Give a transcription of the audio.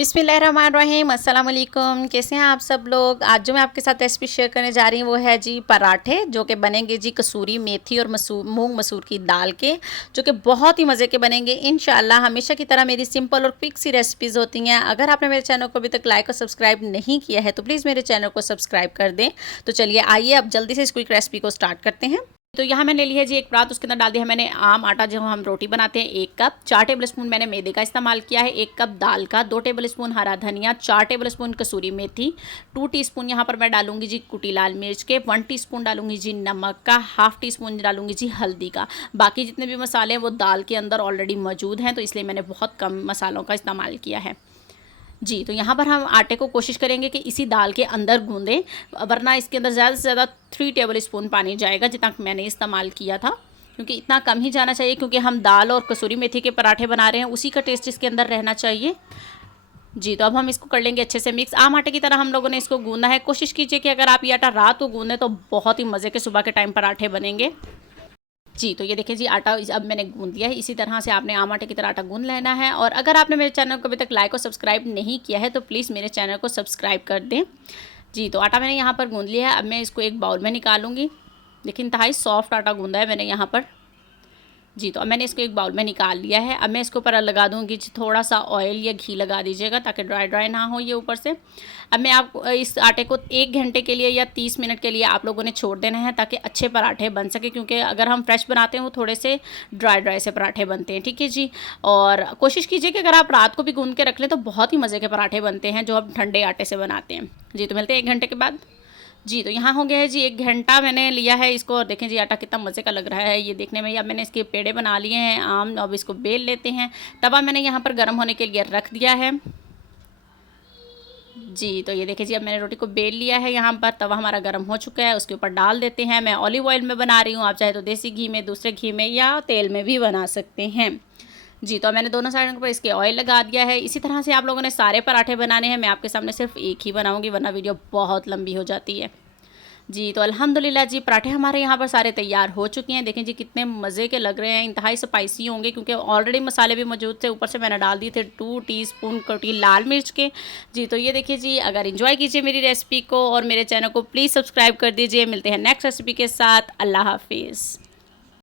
बिस्मिल्लाहिर्रहमानिर्रहीम, अस्सलाम वालेकुम। कैसे हैं आप सब लोग। आज जो मैं आपके साथ रेसिपी शेयर करने जा रही हूँ वो है जी पराठे, जो कि बनेंगे जी कसूरी मेथी और मूंग मसूर की दाल के, जो कि बहुत ही मज़े के बनेंगे इंशाल्लाह। हमेशा की तरह मेरी सिंपल और क्विक सी रेसिपीज़ होती हैं। अगर आपने मेरे चैनल को अभी तक लाइक और सब्सक्राइब नहीं किया है तो प्लीज़ मेरे चैनल को सब्सक्राइब कर दें। तो चलिए आइए अब जल्दी से इस क्विक रेसिपी को स्टार्ट करते हैं। तो यहाँ मैंने ली है जी एक परात, उसके अंदर डाल दिया है मैंने आम आटा, जो हम रोटी बनाते हैं, 1 कप। 4 टेबलस्पून मैंने मैदे का इस्तेमाल किया है। 1 कप दाल का, 2 टेबलस्पून हरा धनिया, 4 टेबलस्पून कसूरी मेथी, 2 टीस्पून यहाँ पर मैं डालूंगी जी कुटी लाल मिर्च के, 1 टीस्पून डालूंगी जी नमक का, हाफ टीस्पून डालूंगी जी हल्दी का। बाकी जितने भी मसाले हैं वो दाल के अंदर ऑलरेडी मौजूद हैं, तो इसलिए मैंने बहुत कम मसालों का इस्तेमाल किया है जी। तो यहाँ पर हम आटे को कोशिश करेंगे कि इसी दाल के अंदर गूंदें, वरना इसके अंदर ज़्यादा से ज़्यादा 3 टेबल स्पून पानी जाएगा, जितना मैंने इस्तेमाल किया था, क्योंकि इतना कम ही जाना चाहिए, क्योंकि हम दाल और कसूरी मेथी के पराठे बना रहे हैं, उसी का टेस्ट इसके अंदर रहना चाहिए जी। तो अब हम इसको कर लेंगे अच्छे से मिक्स। आम आटे की तरह हम लोगों ने इसको गूंदना है। कोशिश कीजिए कि अगर आप ये आटा रात को गूंदें तो बहुत ही मज़े के सुबह के टाइम पराठे बनेंगे जी। तो ये देखिए जी, आटा अब मैंने गूंद लिया है। इसी तरह से आपने आम आटे की तरह आटा गूंद लेना है। और अगर आपने मेरे चैनल को अभी तक लाइक और सब्सक्राइब नहीं किया है तो प्लीज़ मेरे चैनल को सब्सक्राइब कर दें जी। तो आटा मैंने यहाँ पर गूंद लिया है। अब मैं इसको एक बाउल में निकालूंगी। लेकिन इंतहाई सॉफ्ट आटा गूंदा है मैंने यहाँ पर जी। तो अब मैंने इसको एक बाउल में निकाल लिया है। अब मैं इसके ऊपर लगा दूंगी थोड़ा सा ऑयल या घी लगा दीजिएगा, ताकि ड्राई ड्राई ना हो ये ऊपर से। अब मैं आप इस आटे को 1 घंटे के लिए या 30 मिनट के लिए आप लोगों ने छोड़ देना है, ताकि अच्छे पराठे बन सके, क्योंकि अगर हम फ्रेश बनाते हैं वो थोड़े से ड्राई ड्राई से पराठे बनते हैं, ठीक है जी। और कोशिश कीजिए कि अगर आप रात को भी गूंद के रख लें तो बहुत ही मज़े के पराठे बनते हैं, जो हम ठंडे आटे से बनाते हैं जी। तो मिलते हैं 1 घंटे के बाद जी। तो यहाँ हो गया है जी 1 घंटा मैंने लिया है इसको, और देखें जी आटा कितना मज़े का लग रहा है ये देखने में। अब मैंने इसके पेड़े बना लिए हैं आम, अब इसको बेल लेते हैं। तवा मैंने यहाँ पर गर्म होने के लिए रख दिया है जी। तो ये देखिए जी, अब मैंने रोटी को बेल लिया है। यहाँ पर तवा हमारा गर्म हो चुका है, उसके ऊपर डाल देते हैं। मैं ऑलिव ऑयल में बना रही हूँ, आप चाहे तो देसी घी में, दूसरे घी में या तेल में भी बना सकते हैं जी। तो मैंने दोनों साइड पर इसके ऑयल लगा दिया है। इसी तरह से आप लोगों ने सारे पराठे बनाने हैं। मैं आपके सामने सिर्फ एक ही बनाऊंगी, वरना वीडियो बहुत लंबी हो जाती है जी। तो अल्हम्दुलिल्लाह जी, पराठे हमारे यहाँ पर सारे तैयार हो चुके हैं। देखें जी कितने मज़े के लग रहे हैं, इंतहाई स्पाइसी होंगे, क्योंकि ऑलरेडी मसाले भी मौजूद थे। ऊपर से मैंने डाल दिए थे 2 टीस्पून कटी लाल मिर्च के जी। तो ये देखिए जी, अगर इंजॉय कीजिए मेरी रेसिपी को और मेरे चैनल को प्लीज़ सब्सक्राइब कर दीजिए। मिलते हैं नेक्स्ट रेसिपी के साथ। अल्लाह हाफिज़।